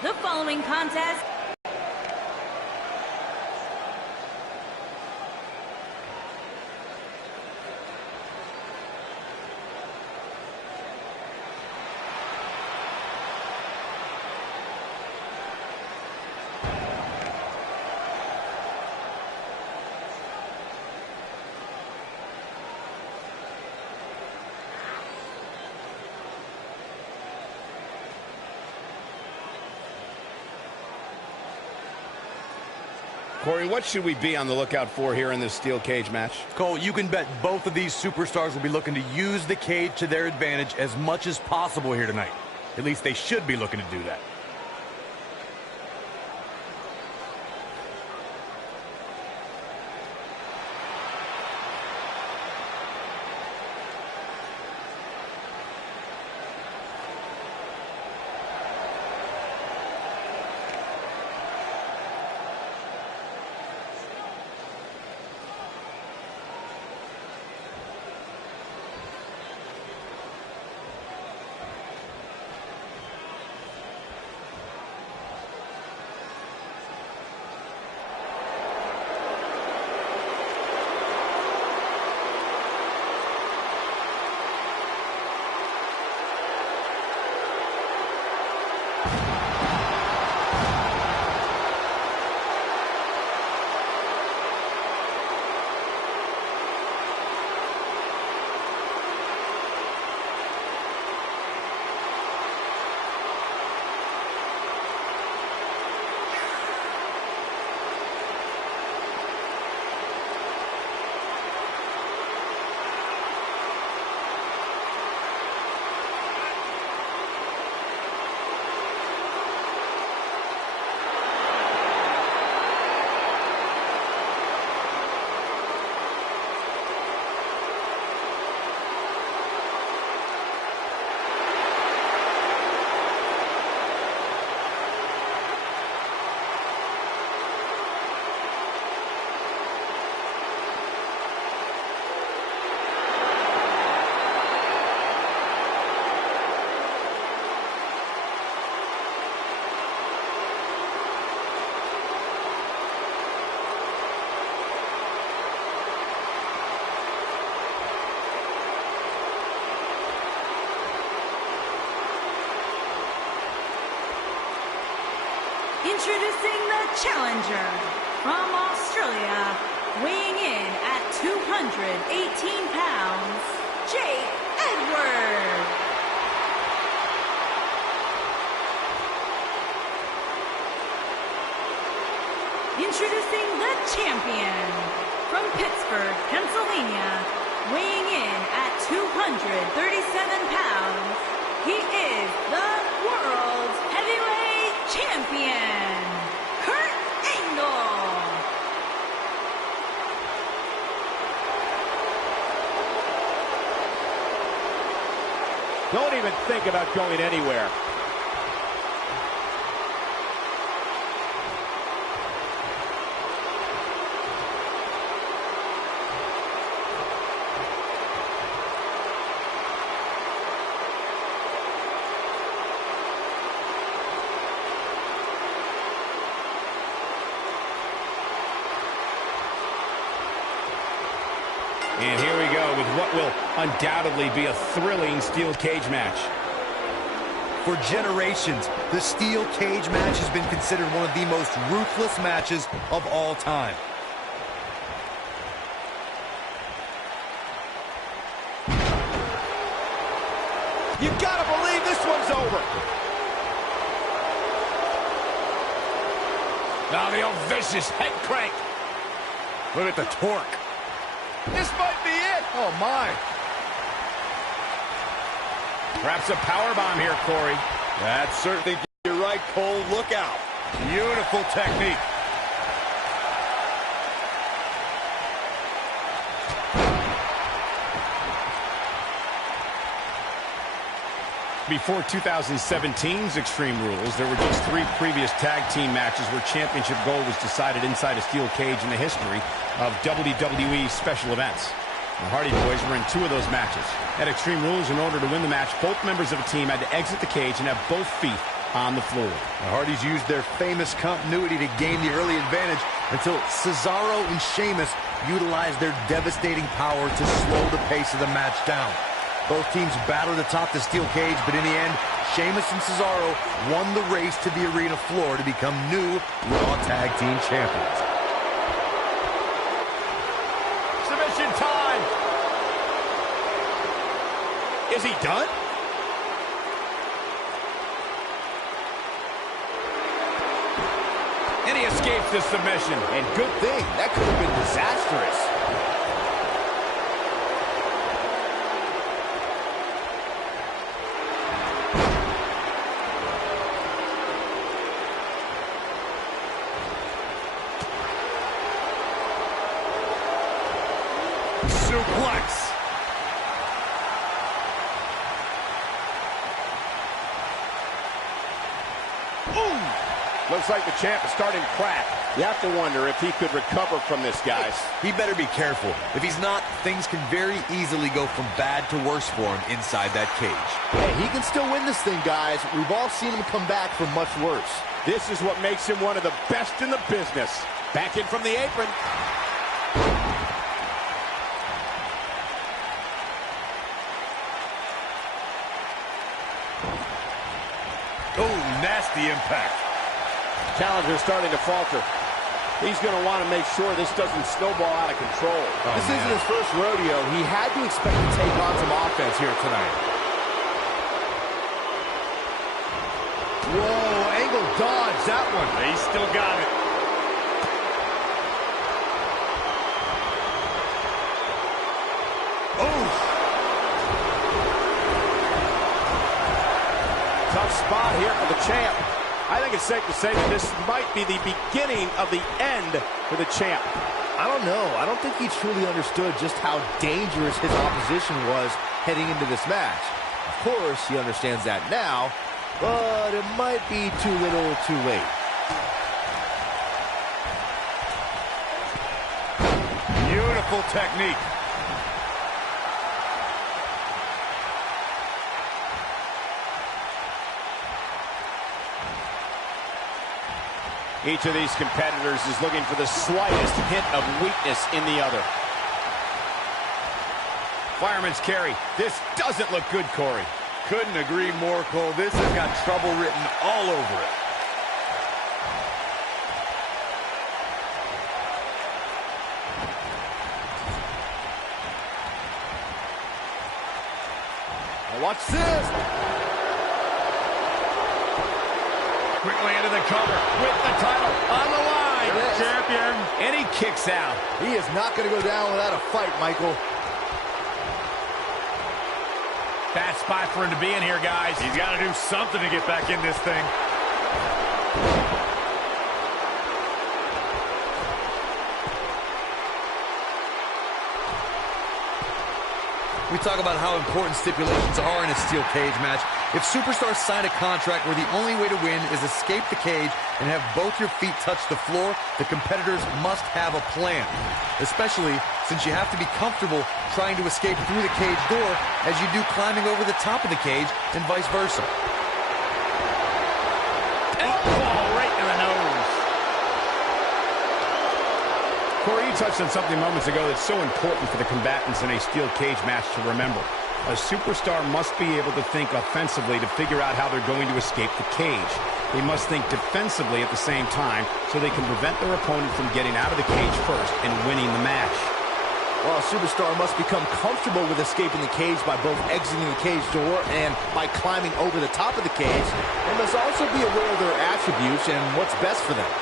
The following contest Corey, what should we be on the lookout for here in this steel cage match? Cole, you can bet both of these superstars will be looking to use the cage to their advantage as much as possible here tonight. At least they should be looking to do that. introducing the challenger from Australia, weighing in at 218 pounds, Jake Edward. Introducing the champion from Pittsburgh, Pennsylvania, weighing in at 237 pounds, he is the world heavyweight champion, Kurt Angle. Don't even think about going anywhere. And here we go with what will undoubtedly be a thrilling steel cage match. For generations, the steel cage match has been considered one of the most ruthless matches of all time. You gotta believe this one's over. Now the old vicious head crank. Look at the torque. This might be it. Oh, my. Perhaps a power bomb here, Corey. That's certainly, you're right, Cole. Look out. Beautiful technique. Before 2017's Extreme Rules, there were just 3 previous tag team matches where championship gold was decided inside a steel cage in the history of WWE special events. The Hardy Boys were in 2 of those matches. At Extreme Rules, in order to win the match, both members of a team had to exit the cage and have both feet on the floor. The Hardys used their famous continuity to gain the early advantage until Cesaro and Sheamus utilized their devastating power to slow the pace of the match down. Both teams battled atop the steel cage, but in the end, Sheamus and Cesaro won the race to the arena floor to become new Raw Tag Team Champions. Submission time! Is he done? And he escapes the submission. And good thing. That could have been disastrous. Suplex. Looks like the champ is starting to crack. You have to wonder if he could recover from this, guys. He better be careful. If he's not, things can very easily go from bad to worse for him inside that cage. Hey, he can still win this thing, guys. We've all seen him come back from much worse. This is what makes him one of the best in the business. Back in from the apron. Oh, nasty impact. Challenger's starting to falter. He's going to want to make sure this doesn't snowball out of control. This isn't his first rodeo. He had to expect to take on some offense here tonight. Whoa, angle dodge that one. He's still got it. Oh, Tough spot here for the champ. I think it's safe to say that this might be the beginning of the end for the champ. I don't know. I don't think he truly understood just how dangerous his opposition was heading into this match. Of course, he understands that now, but it might be too little too late. beautiful technique. Each of these competitors is looking for the slightest hint of weakness in the other. Fireman's carry. This doesn't look good, Corey. Couldn't agree more, Cole. This has got trouble written all over it. Now watch this. Quickly into the cover with the title on the line. Champion. And he kicks out. He is not going to go down without a fight, Michael. Bad spot for him to be in here, guys. He's got to do something to get back in this thing. We talk about how important stipulations are in a steel cage match. If superstars sign a contract where the only way to win is escape the cage and have both your feet touch the floor, the competitors must have a plan. Especially since you have to be comfortable trying to escape through the cage door as you do climbing over the top of the cage and vice versa. Elbow right in the nose. Corey, you touched on something moments ago that's so important for the combatants in a steel cage match to remember. A superstar must be able to think offensively to figure out how they're going to escape the cage. They must think defensively at the same time so they can prevent their opponent from getting out of the cage first and winning the match. Well, a superstar must become comfortable with escaping the cage by both exiting the cage door and by climbing over the top of the cage. They must also be aware of their attributes and what's best for them.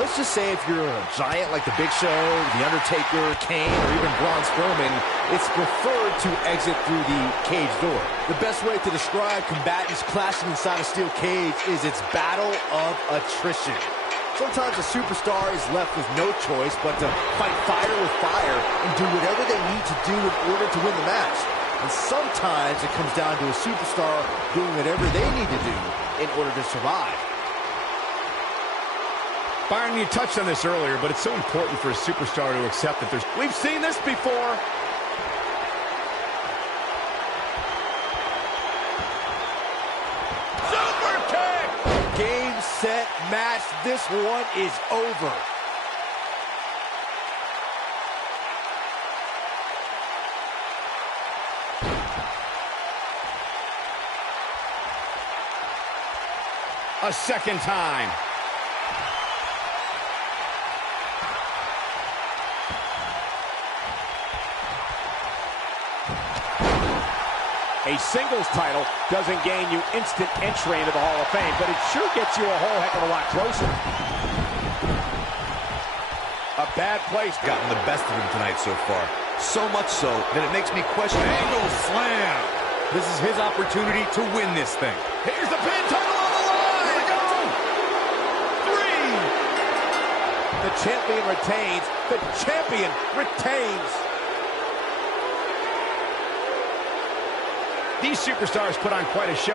Let's just say if you're a giant like the Big Show, the Undertaker, Kane, or even Braun Strowman, it's preferred to exit through the cage door. The best way to describe combatants clashing inside a steel cage is its battle of attrition. Sometimes a superstar is left with no choice but to fight fire with fire and do whatever they need to do in order to win the match. And sometimes it comes down to a superstar doing whatever they need to do in order to survive. Byron, you touched on this earlier, but it's so important for a superstar to accept that there's... We've seen this before. Super kick! set match. This one is over. A second time. A singles title doesn't gain you instant entry into the Hall of Fame, but it sure gets you a whole heck of a lot closer. A bad place. Gotten the best of him tonight so far. So much so that it makes me question. Angle slam. This is his opportunity to win this thing. Here's the pin, title on the line. Here we go. 3. The champion retains. The champion retains. These superstars put on quite a show.